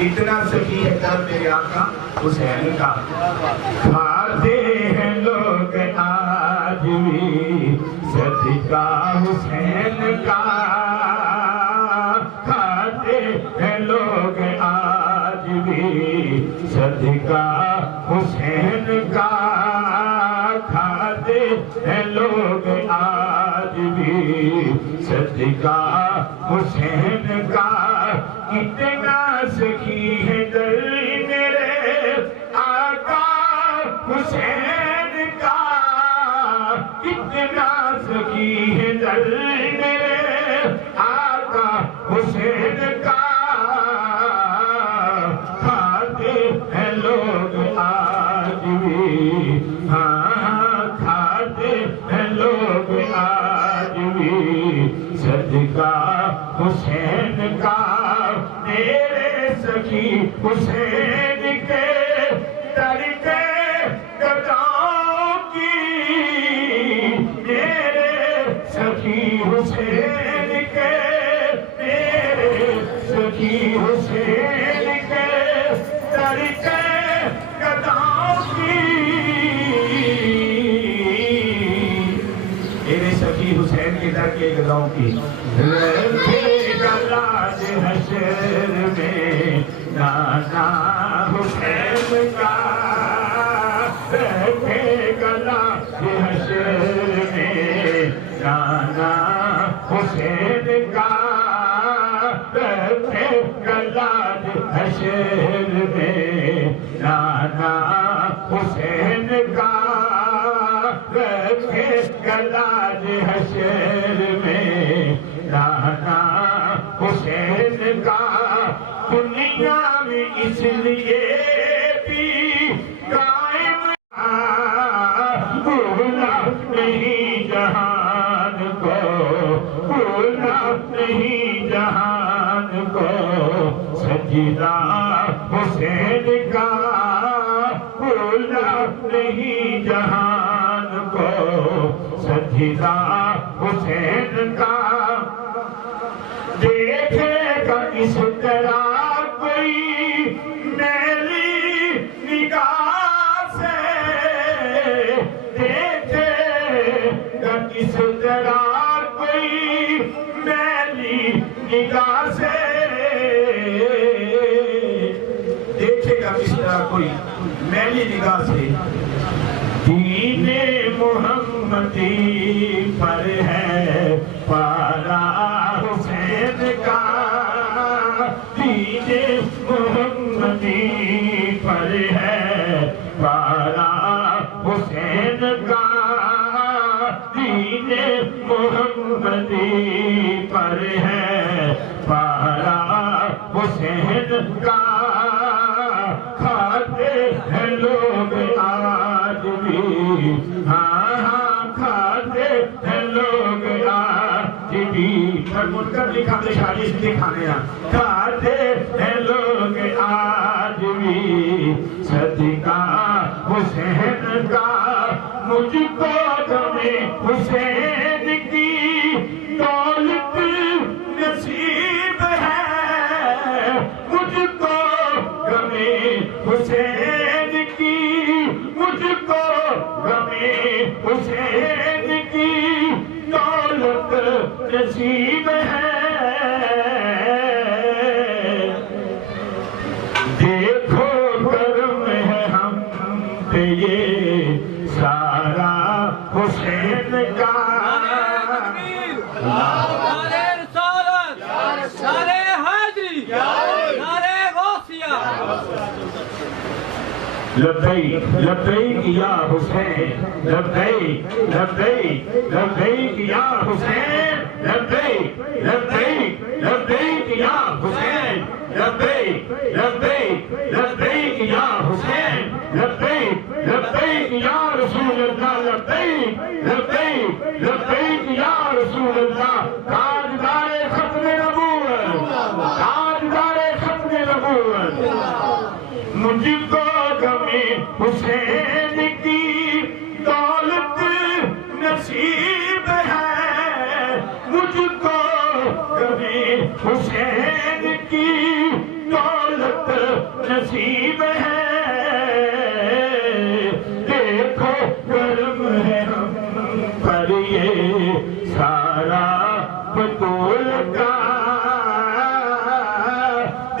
اتنا سخی ہے در میرے آقا حسین کا کھاتے ہیں لوگ آج بھی صدقہ حسین کا کھاتے ہیں لوگ آج بھی صدقہ حسین کا کھاتے ہیں لوگ آج بھی صدقہ حسین کا کتنا سخی ہے در میرے آقا حسین کا کتنا سخی ہے در میرے آقا حسین کا کھاتے ہیں لوگ آج بھی ہاں کھاتے ہیں لوگ آج بھی صدقہ حسین کا میرے سخی حسین کے ترکے قدموں کی میرے سخی حسین کے میرے سخی حسین کے ترکے قدموں کی میرے سخی حسین کے ترکے قدموں کی لاج حشر میں نانا حسین کا رکھے گا لاج حشر میں نانا حسین کا رکھے گا لاج حشر میں نانا حسین کا رکھے گا لاج حشر میں نانا حسین کا دنیا میں اس لیے بھی قائم بھولا نہیں جہان کو بھولا نہیں جہان کو سجدہ حسین کا بھولا نہیں جہان کو سجدہ حسین کا دیکھے گا اس طرح کوئی میلی نگاہ سے دیکھے گا اس طرح کوئی میلی نگاہ سے دیکھے گا اس طرح کوئی میلی نگاہ سے دین محمدی پر ہے پارا حسین کا دین محمدی پر ہے پارا حسین کا دین محمدی پر ہے پارا حسین کا کھاتے ہیں لوگ آج بھی ہاں کھاتے ہیں لوگ آج بھی پر منکر لکھا دے شادی سے دکھانے کھاتے ہیں لوگ آج بھی صدقہ حسین کا مجھ کو غمِ حسین کی دولت نصیب ہے مجھ کو غمِ حسین کی مجھ کو غمِ حسین کی دولت نصیب ہے دیکھو کرم ہے ہم پہ یہ سارا حسین کا نعرے رسالت نعرے حیدری نعرے غوثیہ لبیک لبیک یا حسین لبیک لبیک لبیک یا حسین لبیک لبیک لبیک یا حسین لبیک لبیک لبیک یا حسین لبیک لبیک یا رسول اللہ لبیک لبیک لبیک یا رسول اللہ تاجدار ختم نبوت تاجدار ختم نبوت مجھ کو غمِ حسین کی دولت نصیب ہے مجھ کو غمِ حسین کی دولت نصیب ہے دیکھو کرم ہے ہم پر یہ سارا بطول کا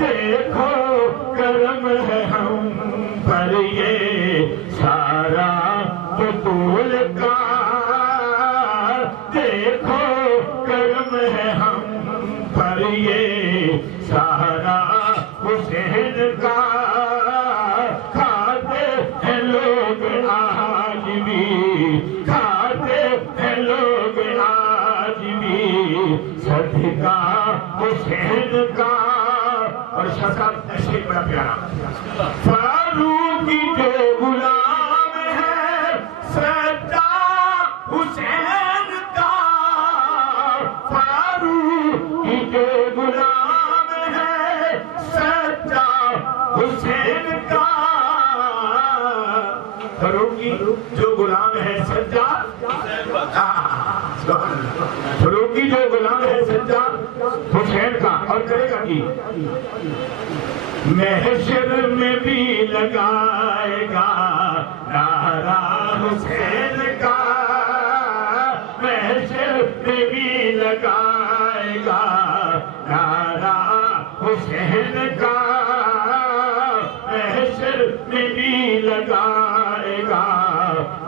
دیکھو کرم ہے ہم پر یہ سارا بطول کا دیکھو کرم ہے ہم پر یہ سارا حسین کا کھاتے ہیں لوگ آج بھی کھاتے ہیں لوگ آج بھی صدقہ حسین کا اور شاہ صاحب ایسے بڑا پیارا فاروق کی جو غلام ہے سجدہ حسین کا فاروق کی جو غلام ہے سجدہ حسین کا فاروق کی جو غلام ہے سجدہ فاروق کی جو غلام ہے سجدہ حسین کا اور کرے گا کی محشر میں بھی لگائے گا نعرہ حسین کا محشر میں بھی لگائے گا نعرہ حسین کا محشر میں بھی لگائے گا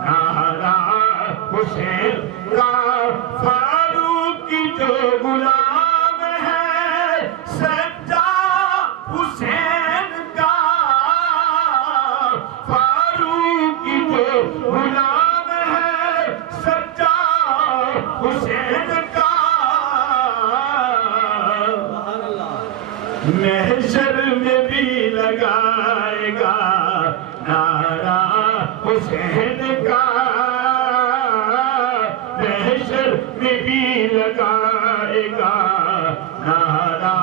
نعرہ حسین کا فاروق کی جو غلام ہے سجدہ حسین کا فاروق کی جو غلام ہے سجدہ حسین کا محشر میں بھی لگائے گا نعرہ حسین کا محشر میں بھی لگائے گا نعرہ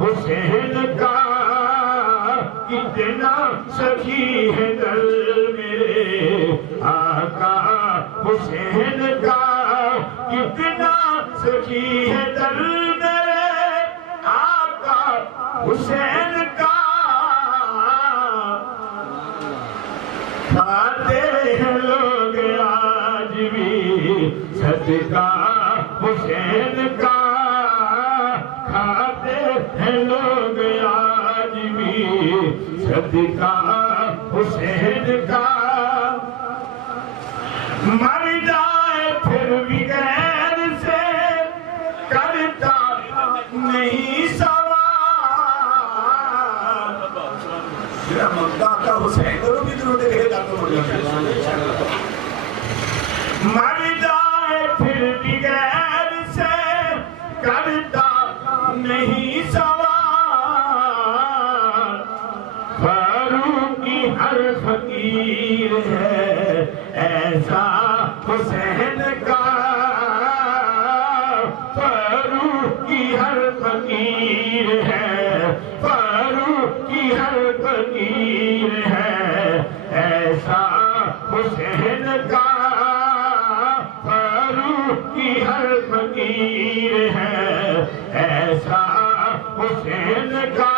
حسین کا کتنا سخی ہے دل میرے آقا حسین کا کتنا سخی ہے دل میرے آقا حسین کا کھاتے ہیں لوگ آج بھی صدقہ حسین کا کھاتے ہیں لوگ آج بھی صدقہ حسین کا مر جائے پھر بھی غیر سے کرتا نہیں سوال کا حسین کرو بھی ضرور دیکھے مر جائے پھر بھی غیر سے کرتا نہیں سوال فاروق کی ہر فقیر ہے ایسا حسین کا فاروق کی ہر فقیر ہے فاروق کی ہر فقیر ہے ایسا حسین کا فاروق کی ہر فقیر ہے ایسا حسین کا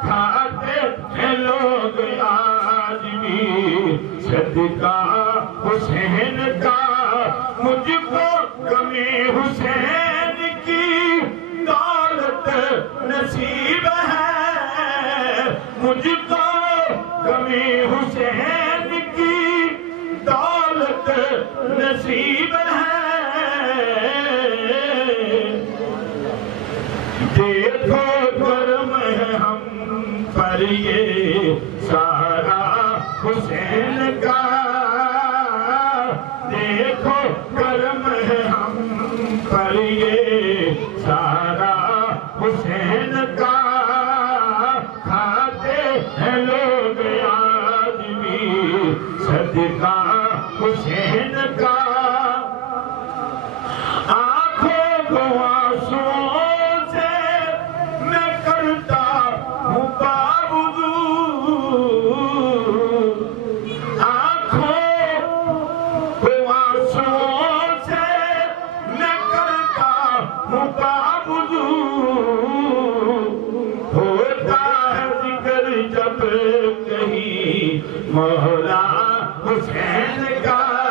کھاتے ہیں لوگ آج بھی صدقہ حسین کا مجھ کو کمی حسین کی دولت نصیب ہے مجھ کو کمی حسین کی دولت نصیب ہے دیکھو کرم ہے ہم پر یہ سارا حسین کا دیکھو کرم ہے ہم پر یہ سارا حسین کا کھاتے ہیں لوگ آج بھی صدقہ حسین کا آنکھوں کو آنسوؤں سے میں کرتا ہوں باوضو آنکھوں کو آنسوؤں سے میں کرتا ہوں باوضو ہوتا ہے ذکر مولا حسین کا